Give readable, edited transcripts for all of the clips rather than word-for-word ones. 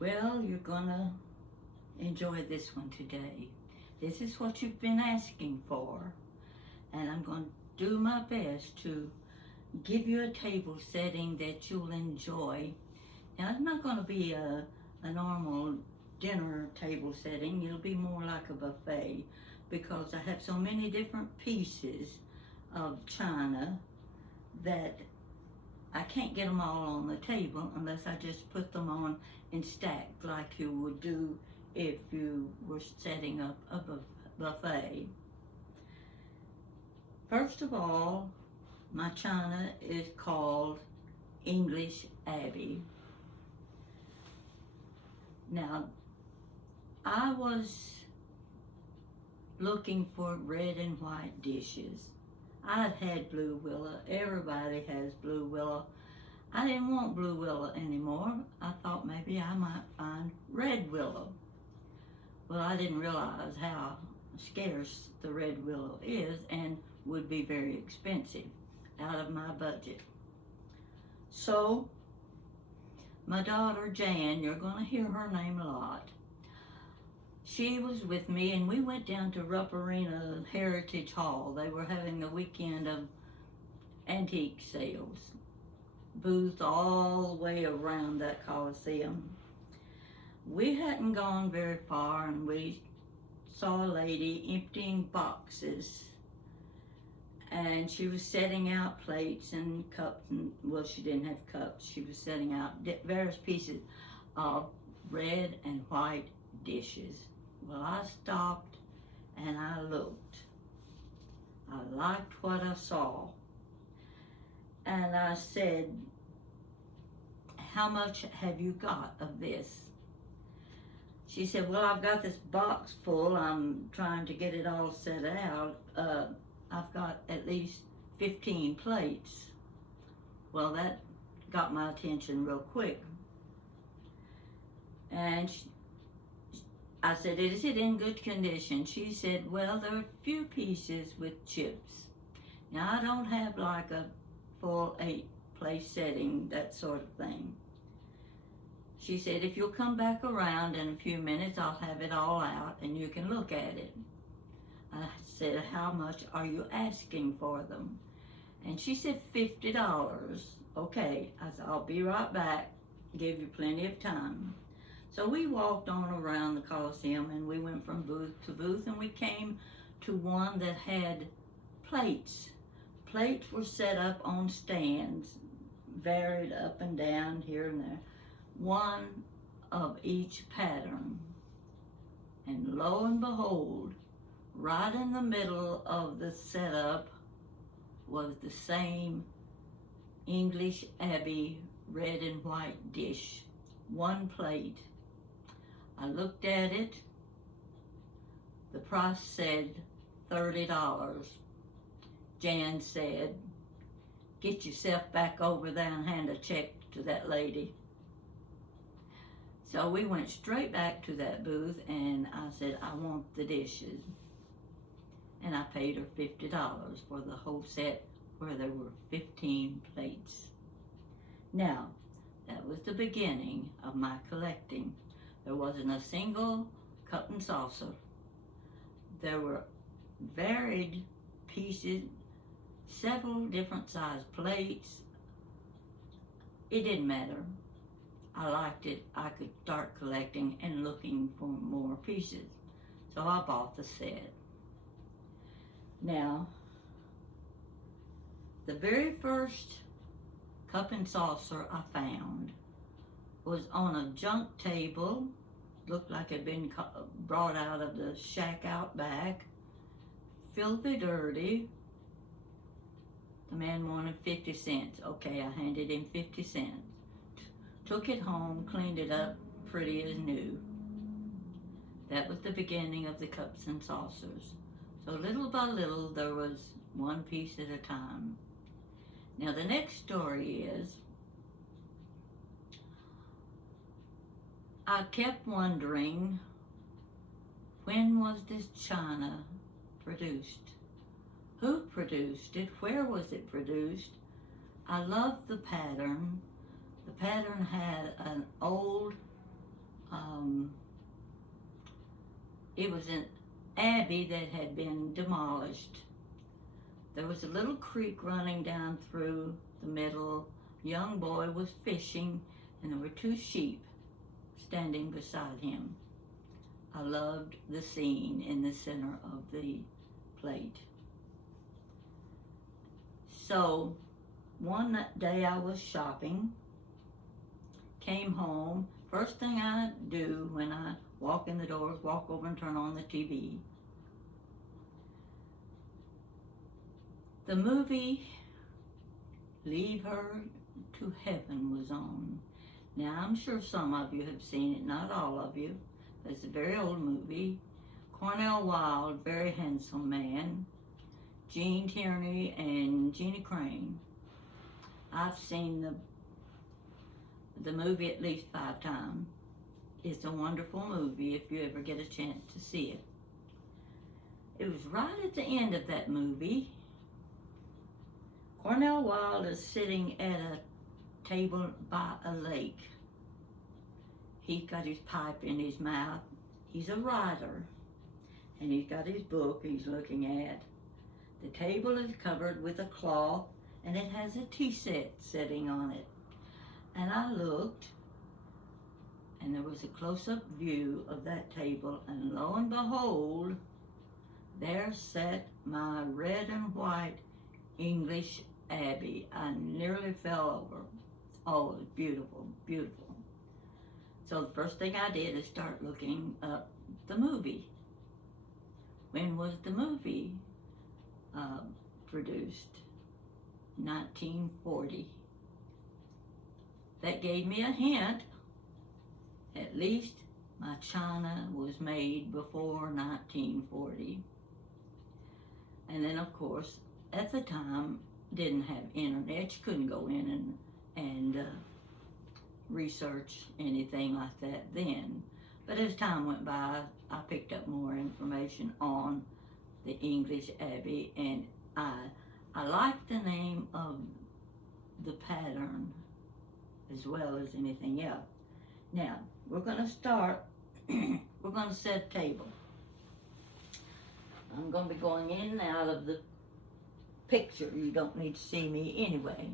Well, you're gonna enjoy this one today. This is what you've been asking for, and I'm going to do my best to give you a table setting that you'll enjoy. Now, it's not going to be a normal dinner table setting. It'll be more like a buffet because I have so many different pieces of china that I can't get them all on the table unless I just put them on and stack like you would do if you were setting up a buffet. First of all, my china is called English Abbey. Now, I was looking for red and white dishes. I'd had blue willow. Everybody has blue willow. I didn't want blue willow anymore. I thought maybe I might find red willow. Well, I didn't realize how scarce the red willow is and would be very expensive out of my budget. So, my daughter Jan, you're going to hear her name a lot. She was with me and we went down to Rupp-Arena Heritage Hall. They were having a weekend of antique sales, booths all the way around that Coliseum. We hadn't gone very far and we saw a lady emptying boxes, and she was setting out plates and cups, and well, she didn't have cups. She was setting out various pieces of red and white dishes. Well, I stopped and I looked. I liked what I saw. And I said, "How much have you got of this?" She said, "Well, I've got this box full. I'm trying to get it all set out. I've got at least 15 plates." Well, that got my attention real quick. And I said, "Is it in good condition?" She said, "Well, there are a few pieces with chips." Now, I don't have like a full 8-place setting, that sort of thing. She said, "If you'll come back around in a few minutes, I'll have it all out and you can look at it." I said, "How much are you asking for them?" And she said, $50. Okay, I said, "I'll be right back, give you plenty of time." So we walked on around the Coliseum and we went from booth to booth and we came to one that had plates. Plates were set up on stands, varied up and down here and there, one of each pattern. And lo and behold, right in the middle of the setup was the same English Abbey red and white dish, one plate. I looked at it. The price said $30. Jan said, "Get yourself back over there and hand a check to that lady." So we went straight back to that booth and I said, "I want the dishes." And I paid her $50 for the whole set where there were 15 plates. Now, that was the beginning of my collecting. There wasn't a single cup and saucer. There were varied pieces, several different size plates. It didn't matter. I liked it. I could start collecting and looking for more pieces. So I bought the set. Now, the very first cup and saucer I found was on a junk table. Looked like it had been brought out of the shack out back. Filthy dirty. The man wanted 50 cents. Okay, I handed him 50 cents. Took it home, cleaned it up, pretty as new. That was the beginning of the cups and saucers. So little by little, there was one piece at a time. Now the next story is, I kept wondering, when was this china produced? Who produced it? Where was it produced? I loved the pattern. The pattern had an old Um, it was an abbey that had been demolished. There was a little creek running down through the middle. A young boy was fishing, and there were 2 sheep standing beside him. I loved the scene in the center of the plate. So one day I was shopping, came home. First thing I do when I walk in the door is walk over and turn on the TV. The movie Leave Her to Heaven was on. Now, I'm sure some of you have seen it, not all of you. It's a very old movie. Cornell Wilde, very handsome man. Gene Tierney and Jeannie Crane. I've seen the movie at least 5 times. It's a wonderful movie if you ever get a chance to see it. It was right at the end of that movie. Cornell Wilde is sitting at a table by a lake. He's got his pipe in his mouth. He's a writer, and he's got his book he's looking at. The table is covered with a cloth, and it has a tea set sitting on it. And I looked, and there was a close-up view of that table, and lo and behold, there sat my red and white English Abbey. I nearly fell over. Oh, it was beautiful, beautiful. So the first thing I did is start looking up the movie. When was the movie produced? 1940. That gave me a hint. At least my china was made before 1940. And then, of course, at the time, didn't have internet. You couldn't go in and research anything like that then. But as time went by, I picked up more information on the English Abbey, and I liked the name of the pattern as well as anything else. Now, we're going to start, we're going to set a table. I'm going to be going in and out of the picture. You don't need to see me anyway.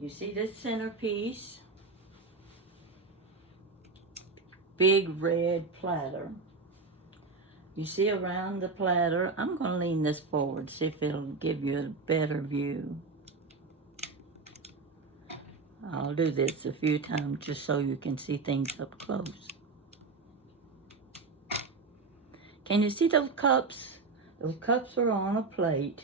You see this centerpiece? Big red platter. You see around the platter, I'm going to lean this forward, see if it'll give you a better view. I'll do this a few times just so you can see things up close. Can you see those cups? Those cups are on a plate,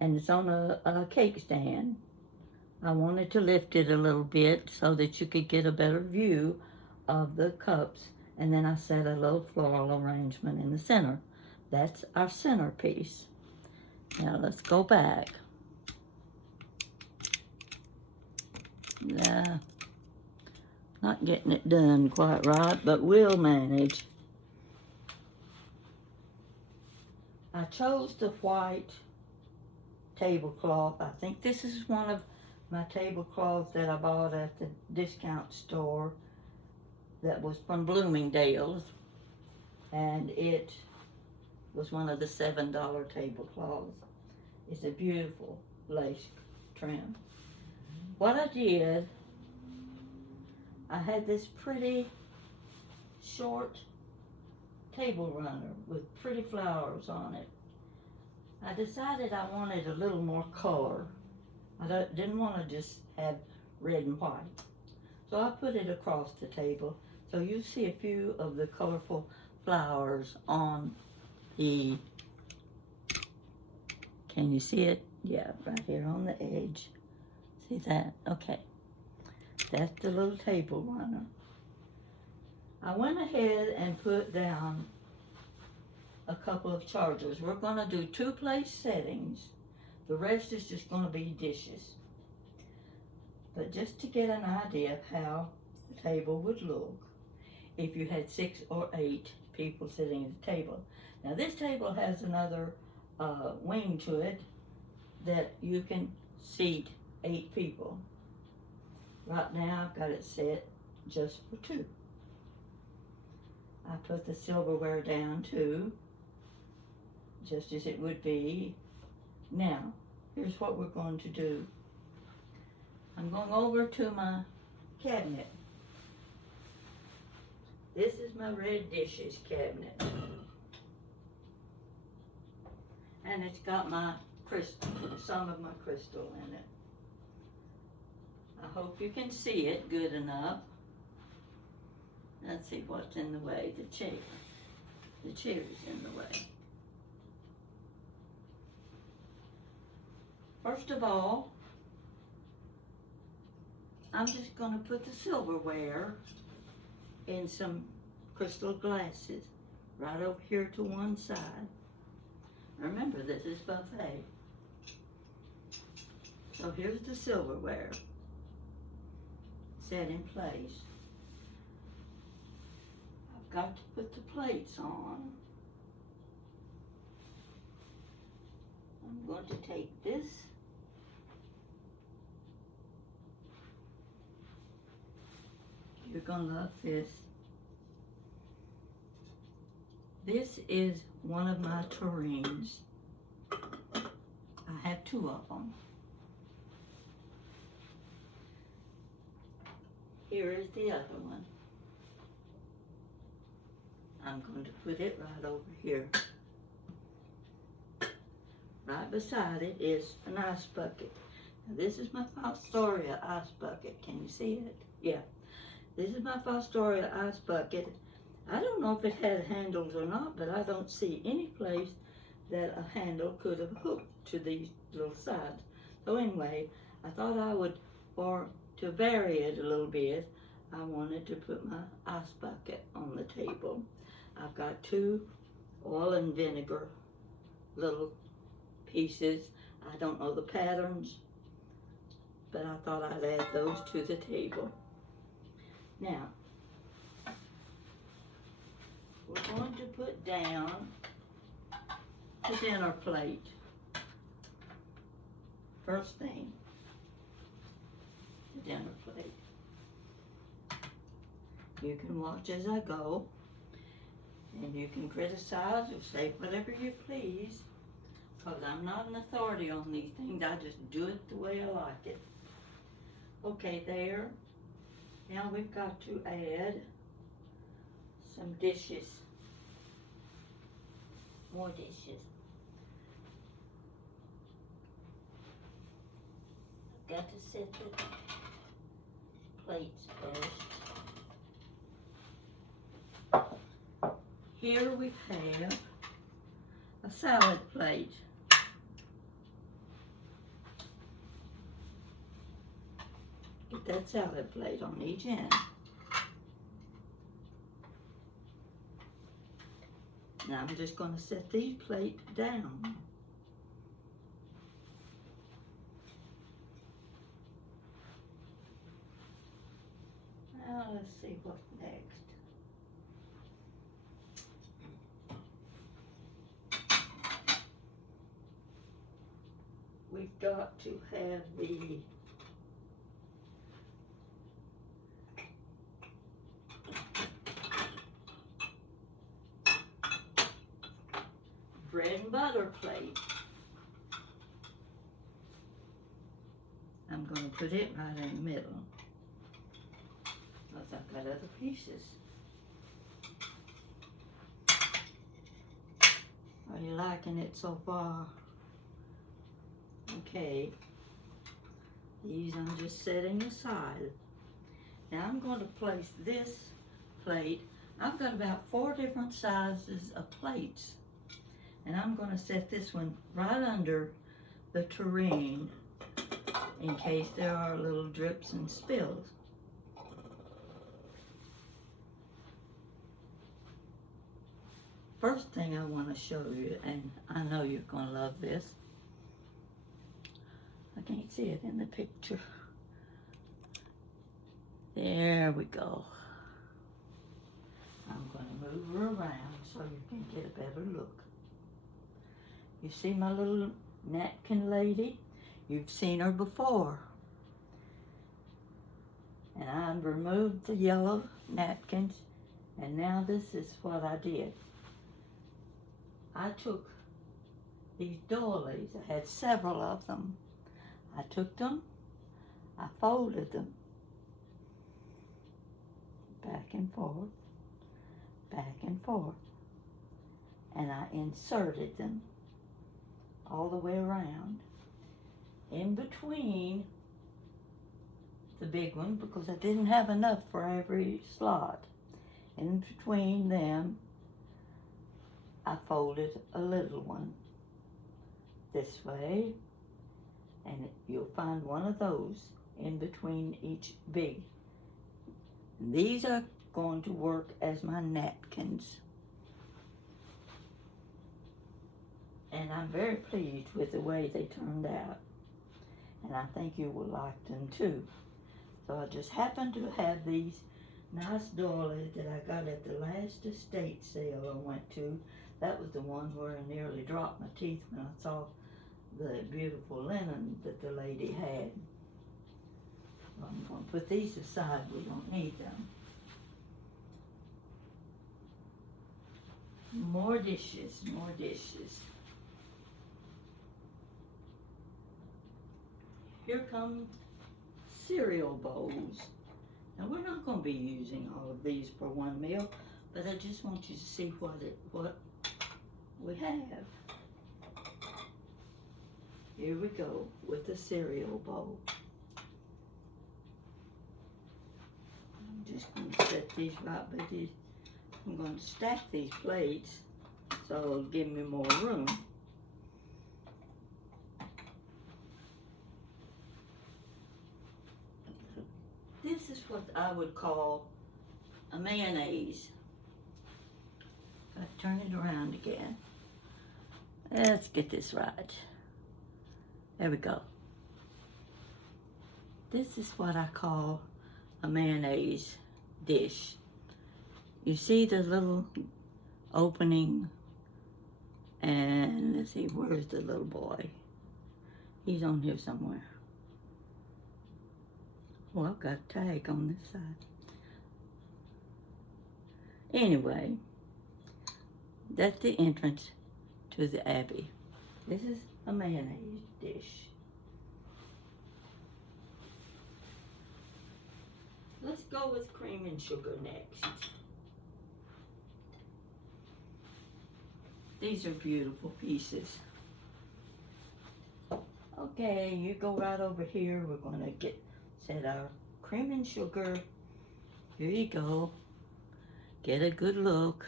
and it's on a cake stand. I wanted to lift it a little bit so that you could get a better view of the cups, and then I set a little floral arrangement in the center. That's our centerpiece. Now let's go back. Not getting it done quite right, but we'll manage. I chose the white tablecloth. I think this is one of my tablecloths that I bought at the discount store that was from Bloomingdale's, and it was one of the $7 tablecloths. It's a beautiful lace trim. What I did, I had this pretty short table runner with pretty flowers on it. I decided I wanted a little more color. I didn't want to just have red and white. So I put it across the table. So you see a few of the colorful flowers on the, can you see it? Yeah, right here on the edge. See that? Okay. That's the little table runner. I went ahead and put down a couple of chargers. We're going to do 2 place settings. The rest is just going to be dishes. But just to get an idea of how the table would look if you had 6 or 8 people sitting at the table. Now this table has another wing to it that you can seat 8 people. Right now I've got it set just for 2. I put the silverware down too, just as it would be. Now, here's what we're going to do. I'm going over to my cabinet. This is my red dishes cabinet. And it's got my crystal, some of my crystal in it. I hope you can see it good enough. Let's see what's in the way. The chair. The chair is in the way. First of all, I'm just going to put the silverware in some crystal glasses right over here to one side. Remember, this is buffet. So here's the silverware set in place. I've got to put the plates on. I'm going to take this You're gonna love this. This is one of my tureens. I have 2 of them. Here is the other one. I'm going to put it right over here. Right beside it is an ice bucket. Now this is my Fostoria ice bucket. Can you see it? Yeah. This is my Fostoria ice bucket. I don't know if it had handles or not, but I don't see any place that a handle could have hooked to these little sides. So anyway, I thought I would, to vary it a little bit, I wanted to put my ice bucket on the table. I've got 2 oil and vinegar little pieces. I don't know the patterns, but I thought I'd add those to the table. Now, we're going to put down the dinner plate. First thing, the dinner plate. You can watch as I go, and you can criticize or say whatever you please, because I'm not an authority on these things. I just do it the way I like it. Okay, there. Now we've got to add some dishes. More dishes. I've got to set the plates first. Here we have a salad plate. Put that salad plate on each end. Now I'm just going to set these plates down. Now let's see what's next. We've got to have the bread and butter plate. I'm going to put it right in the middle, because I've got other pieces. Are you liking it so far? Okay, these I'm just setting aside. Now I'm going to place this plate. I've got about 4 different sizes of plates, and I'm going to set this one right under the tureen in case there are little drips and spills. First thing I want to show you, and I know you're going to love this. I can't see it in the picture. There we go. I'm going to move her around so you can get a better look. You see my little napkin lady? You've seen her before. And I removed the yellow napkins, and now this is what I did. I took these doilies, I had several of them. I took them, I folded them back and forth, and I inserted them all the way around in between the big one, because I didn't have enough for every slot. In between them, I folded a little one this way, and you'll find one of those in between each big. And these are going to work as my napkins. And I'm very pleased with the way they turned out. And I think you will like them too. So I just happened to have these nice doilies that I got at the last estate sale I went to. That was the one where I nearly dropped my teeth when I saw the beautiful linen that the lady had. I'm going to put these aside, we don't need them. More dishes, more dishes. Here come cereal bowls. Now we're not going to be using all of these for one meal, but I just want you to see what we have. Here we go with the cereal bowl. I'm just going to set these right by these. I'm going to stack these plates so it'll give me more room. This is what I would call a mayonnaise. Got to turn it around again. Let's get this right. There we go. This is what I call a mayonnaise dish. You see the little opening, and let's see, where's the little boy? He's on here somewhere. Well, I've got a tag on this side. Anyway, that's the entrance to the Abbey. This is a mayonnaise dish. Let's go with cream and sugar next. These are beautiful pieces. Okay, you go right over here. We're going to set our cream and sugar. Here you go. Get a good look.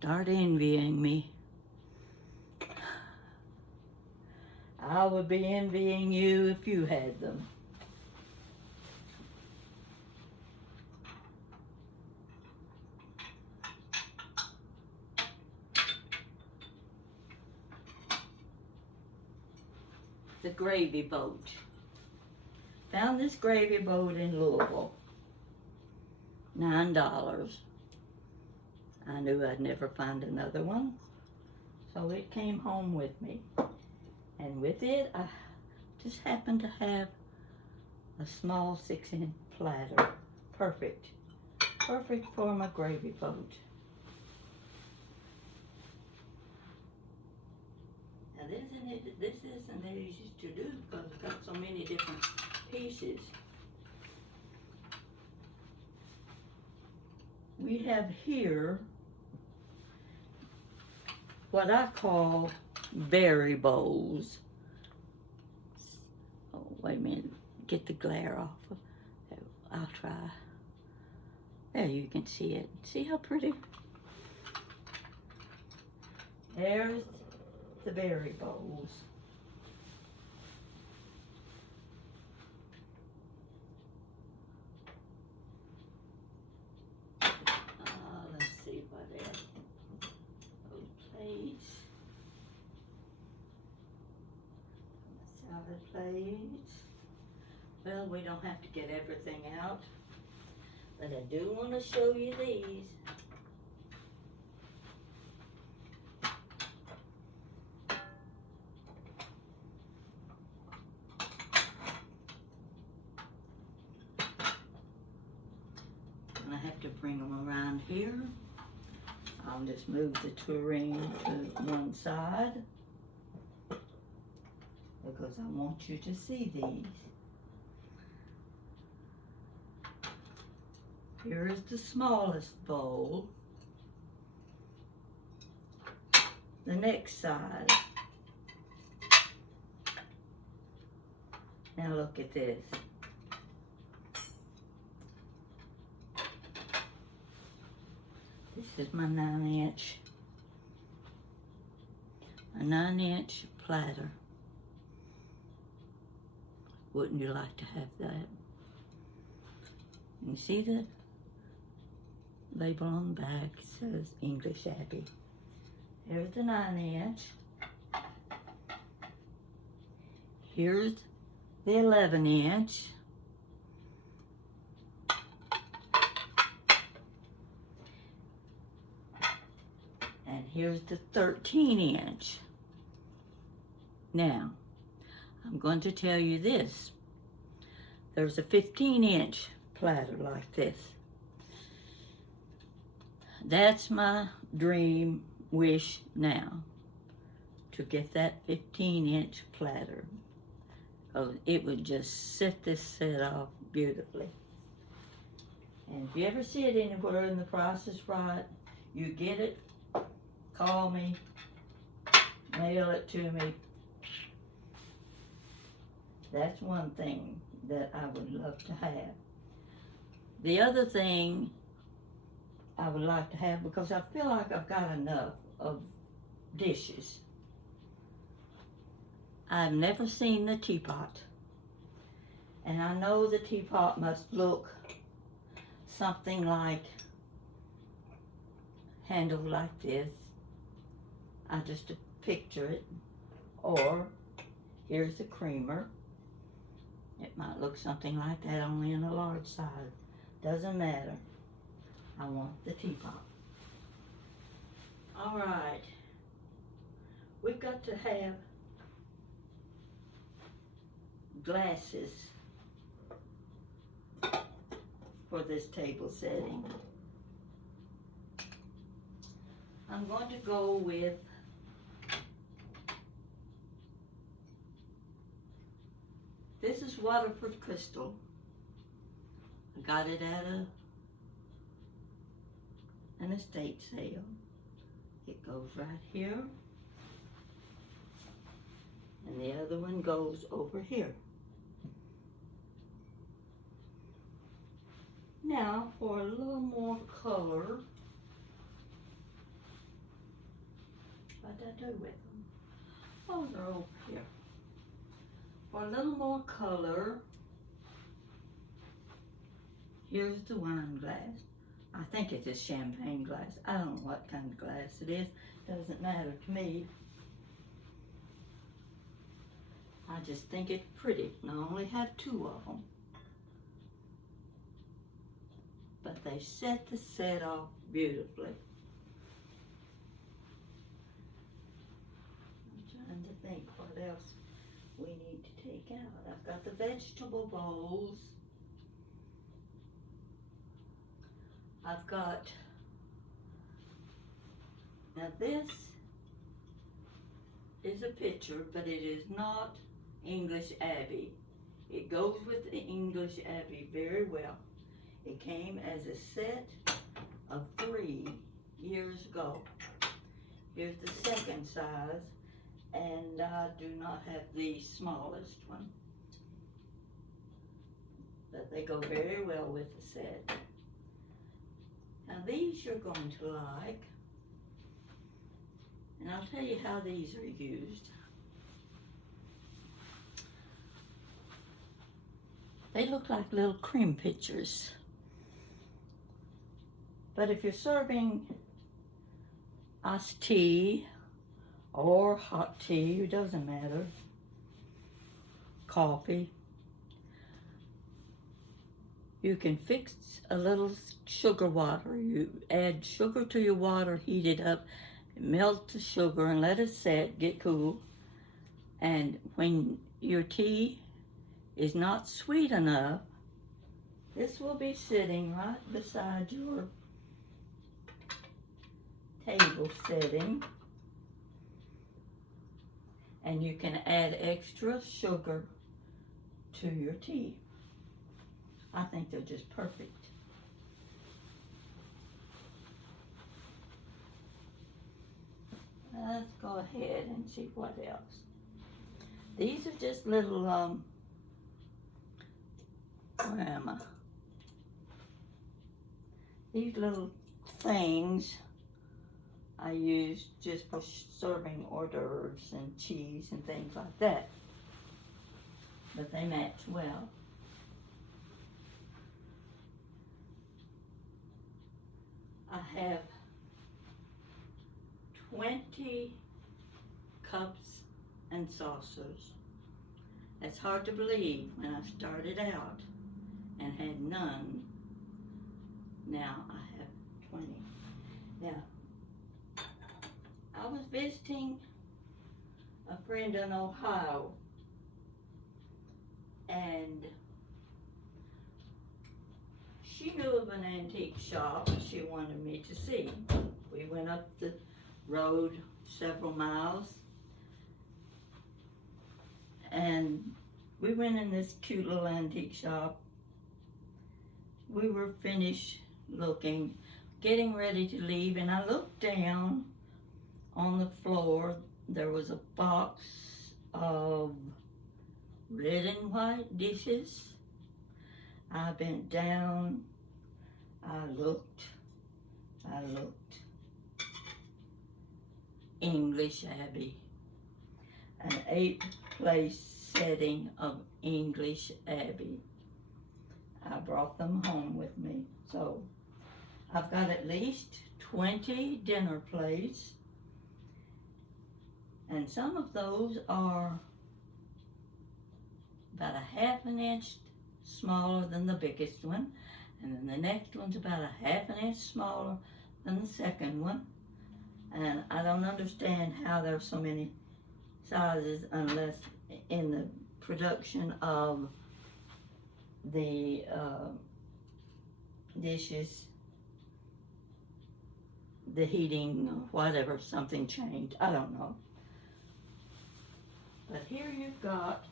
Start envying me. I would be envying you if you had them. The gravy boat. Found this gravy boat in Louisville. $9. I knew I'd never find another one, so it came home with me. And with it, I just happened to have a small 6-inch platter. Perfect. Perfect for my gravy boat. Now this isn't easy to do because it's got so many different pieces. We have here what I call berry bowls. Oh, wait a minute. Get the glare off. I'll try. There, you can see it. See how pretty? There's the berry bowls. Let's see what else. Those plates. Salad plates. Well, we don't have to get everything out, but I do want to show you these. here. I'll just move the tureen to one side because I want you to see these. Here is the smallest bowl. The next side. Now look at this. This is my 9-inch. A 9-inch platter. Wouldn't you like to have that? You see the label on the back? It says English Abbey. Here's the 9-inch. Here's the 11-inch. And here's the 13-inch. Now, I'm going to tell you this. There's a 15-inch platter like this. That's my dream wish now, to get that 15-inch platter. Oh, it would just set this set off beautifully. And if you ever see it anywhere and the price is right, you get it, call me, mail it to me. That's one thing that I would love to have. The other thing I would like to have, because I feel like I've got enough of dishes. I've never seen the teapot. And I know the teapot must look something like, handled like this. I just picture it. Or, here's the creamer. It might look something like that, only in a large size. Doesn't matter. I want the teapot. All right. We've got to have glasses for this table setting. I'm going to go with this is Waterford Crystal. I got it at an estate sale. It goes right here. And the other one goes over here. Now for a little more color. What did I do with them? Oh, they're over here. For a little more color, here's the wine glass. I think it's a champagne glass. I don't know what kind of glass it is. Doesn't matter to me. I just think it's pretty. And I only have 2 of them. But they set the set off beautifully. I'm trying to think what else we need to take out. I've got the vegetable bowls. I've got, now this is a picture, but it is not English Abbey. It goes with the English Abbey very well. It came as a set of 3 years ago. Here's the second size, and I do not have the smallest one. But they go very well with the set. Now these you're going to like, and I'll tell you how these are used. They look like little cream pitchers. But if you're serving iced tea or hot tea, it doesn't matter, coffee, you can fix a little sugar water. You add sugar to your water, heat it up, melt the sugar and let it set, get cool. And when your tea is not sweet enough, this will be sitting right beside your table setting. And you can add extra sugar to your tea. I think they're just perfect. Let's go ahead and see what else. These are just little, where am I? These little things I use just for serving hors d'oeuvres and cheese and things like that. But they match well. I have 20 cups and saucers. It's hard to believe when I started out and had none. Now I have 20. Now, I was visiting a friend in Ohio, and she knew of an antique shop she wanted me to see. We went up the road several miles, and we went in this cute little antique shop. We were finished looking, getting ready to leave, and I looked down on the floor. There was a box of red and white dishes. I bent down, I looked. English Abbey, an 8-place setting of English Abbey. I brought them home with me. So I've got at least 20 dinner plates, and some of those are about a half an inch smaller than the biggest one, and then the next one's about a half an inch smaller than the second one. And I don't understand how there's so many sizes unless in the production of the dishes, the heating, or whatever, something changed. I don't know. But here you've got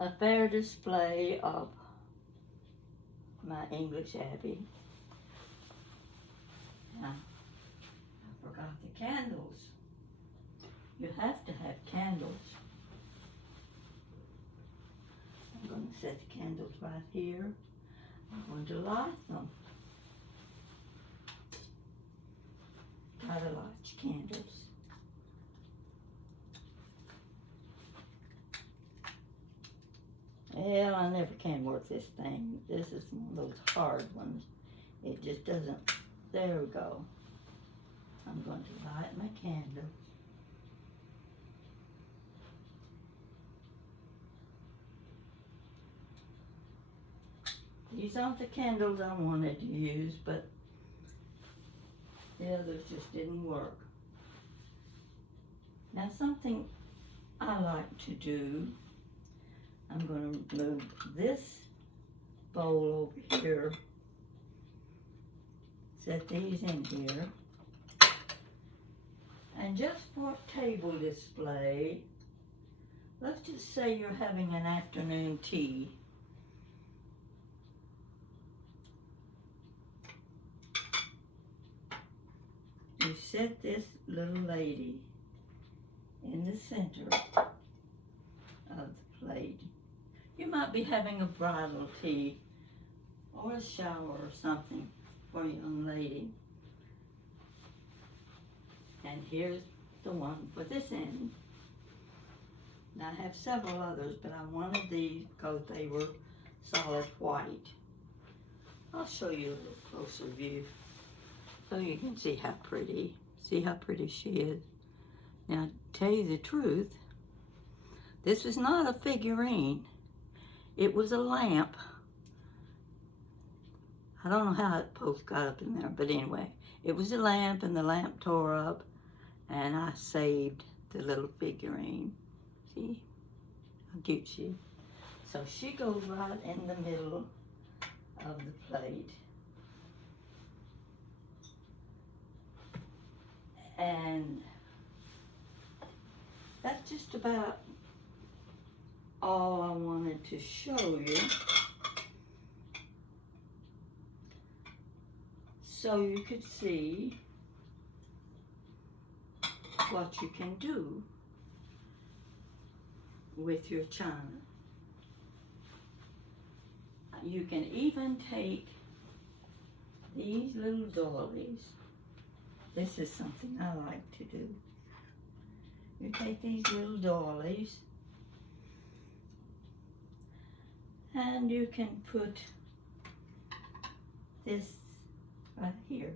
a fair display of my English Abbey. Now, I forgot the candles. You have to have candles. I'm going to set the candles right here. I'm going to light them. Gotta light your candles. Well, I never can work this thing. This is one of those hard ones. It just doesn't. There we go. I'm going to light my candle. These aren't the candles I wanted to use, but the others just didn't work. Now, something I like to do, I'm going to move this bowl over here, set these in here, and just for table display, let's just say you're having an afternoon tea. You set this little lady in the center of the plate. You might be having a bridal tea or a shower or something for a young lady. And here's the one for this end. Now I have several others, but I wanted these because they were solid white. I'll show you a little closer view so you can see how pretty she is. Now, to tell you the truth, this is not a figurine. It was a lamp. I don't know how the post got up in there, but anyway, it was a lamp, and the lamp tore up, and I saved the little figurine. See how cute she is? So she goes right in the middle of the plate. And that's just about all I wanted to show you. So you could see what you can do with your china. You can even take these little doilies. This is something I like to do. You take these little doilies and you can put this right here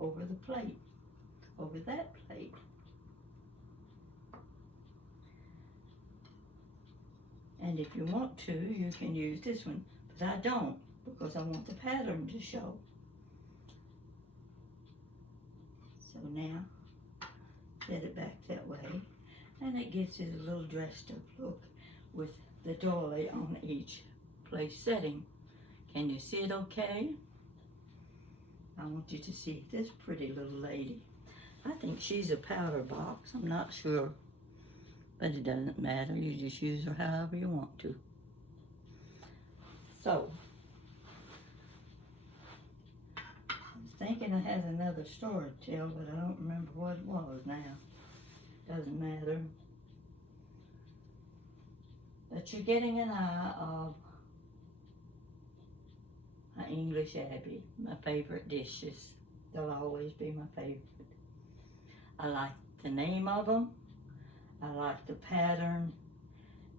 over the plate, over that plate. And if you want to, you can use this one, but I don't, because I want the pattern to show. So now, set it back that way, and it gives it a little dressed up look with the doily on each place setting. Can you see it okay? I want you to see this pretty little lady. I think she's a powder box, I'm not sure. But it doesn't matter, you just use her however you want to. So, I was thinking I had another story to tell, but I don't remember what it was now. Doesn't matter. But you're getting an eye of my English Abbey, my favorite dishes. They'll always be my favorite. I like the name of them. I like the pattern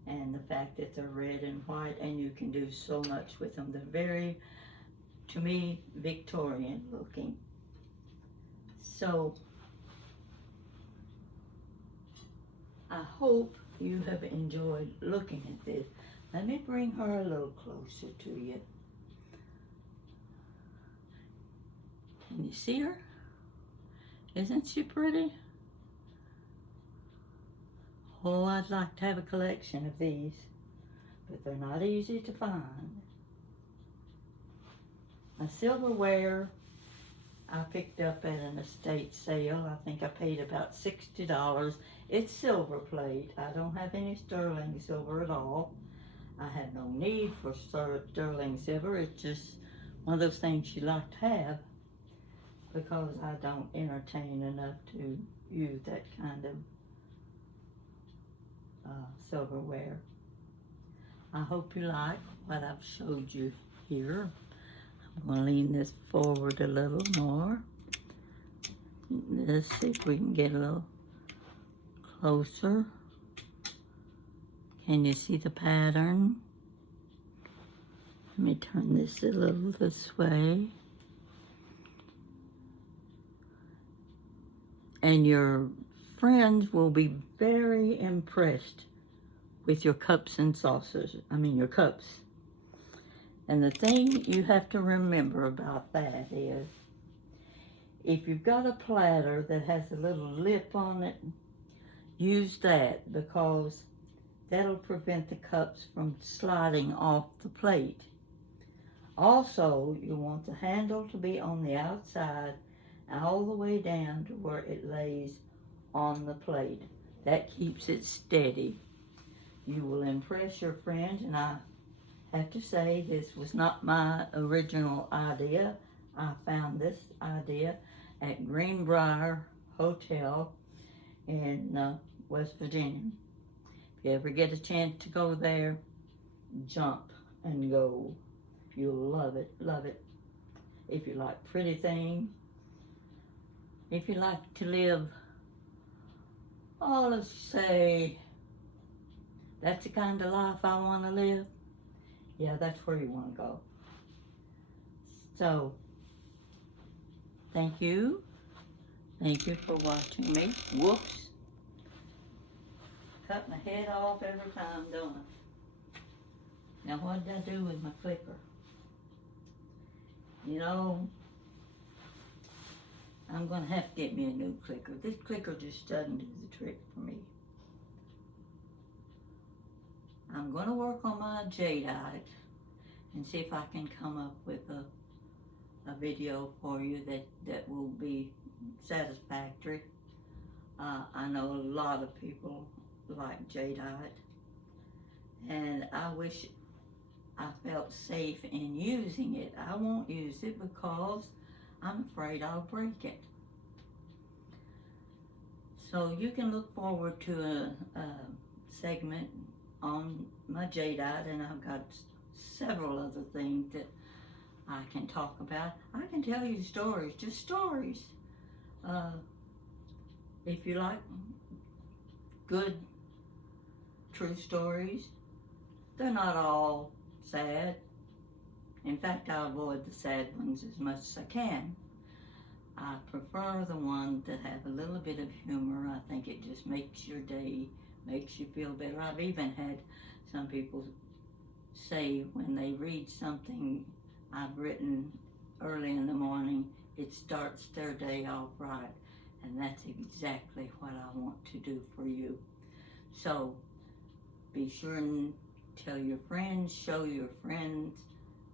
and the fact that they're red and white, and you can do so much with them. They're very, to me, Victorian looking. So, I hope you have enjoyed looking at this. Let me bring her a little closer to you. Can you see her? Isn't she pretty? Oh, I'd like to have a collection of these, but they're not easy to find. A silverware I picked up at an estate sale. I think I paid about $60. It's silver plate. I don't have any sterling silver at all. I have no need for sterling silver. It's just one of those things you like to have, because I don't entertain enough to use that kind of silverware. I hope you like what I've showed you here. I'm going to lean this forward a little more. Let's see if we can get a little closer. Can you see the pattern? Let me turn this a little this way. And your friends will be very impressed with your cups and saucers. Your cups. And the thing you have to remember about that is, if you've got a platter that has a little lip on it, use that, because that'll prevent the cups from sliding off the plate. Also, you want the handle to be on the outside all the way down to where it lays on the plate. That keeps it steady. You will impress your friends, and I have to say, this was not my original idea. I found this idea at Greenbrier Hotel in West Virginia. If you ever get a chance to go there, jump and go. You'll love it, love it. If you like pretty things, if you like to live, let's say, that's the kind of life I want to live, yeah, that's where you want to go. So, thank you. Thank you for watching me. Whoops. Cut my head off every time, don't I? Now, what did I do with my clicker? You know, I'm going to have to get me a new clicker. This clicker just doesn't do the trick for me. I'm going to work on my jadeite and see if I can come up with a video for you that will be satisfactory. I know a lot of people like jadeite, and I wish I felt safe in using it. I won't use it because I'm afraid I'll break it. So you can look forward to a segment on my jadeite, and I've got several other things that I can talk about. I can tell you stories, just stories. If you like good, true stories, they're not all sad. In fact, I avoid the sad ones as much as I can. I prefer the ones that have a little bit of humor. I think it just makes your day, makes you feel better. I've even had some people say when they read something I've written early in the morning, it starts their day off right. And that's exactly what I want to do for you. So be sure and tell your friends, show your friends.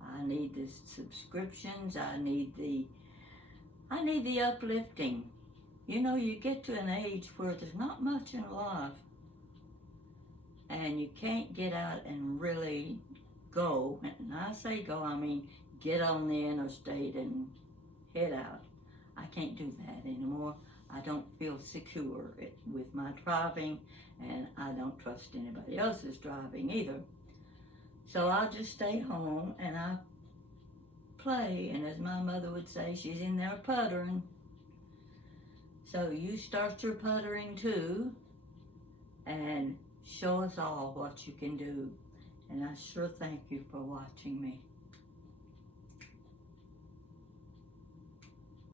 I need the subscriptions. I need the uplifting. You know, you get to an age where there's not much in life, and you can't get out and really go. And I say go, I mean get on the interstate and head out. I can't do that anymore. I don't feel secure with my driving, and I don't trust anybody else's driving either. So I'll just stay home and I play, and as my mother would say, she's in there puttering. So you start your puttering too, and show us all what you can do. And I sure thank you for watching me.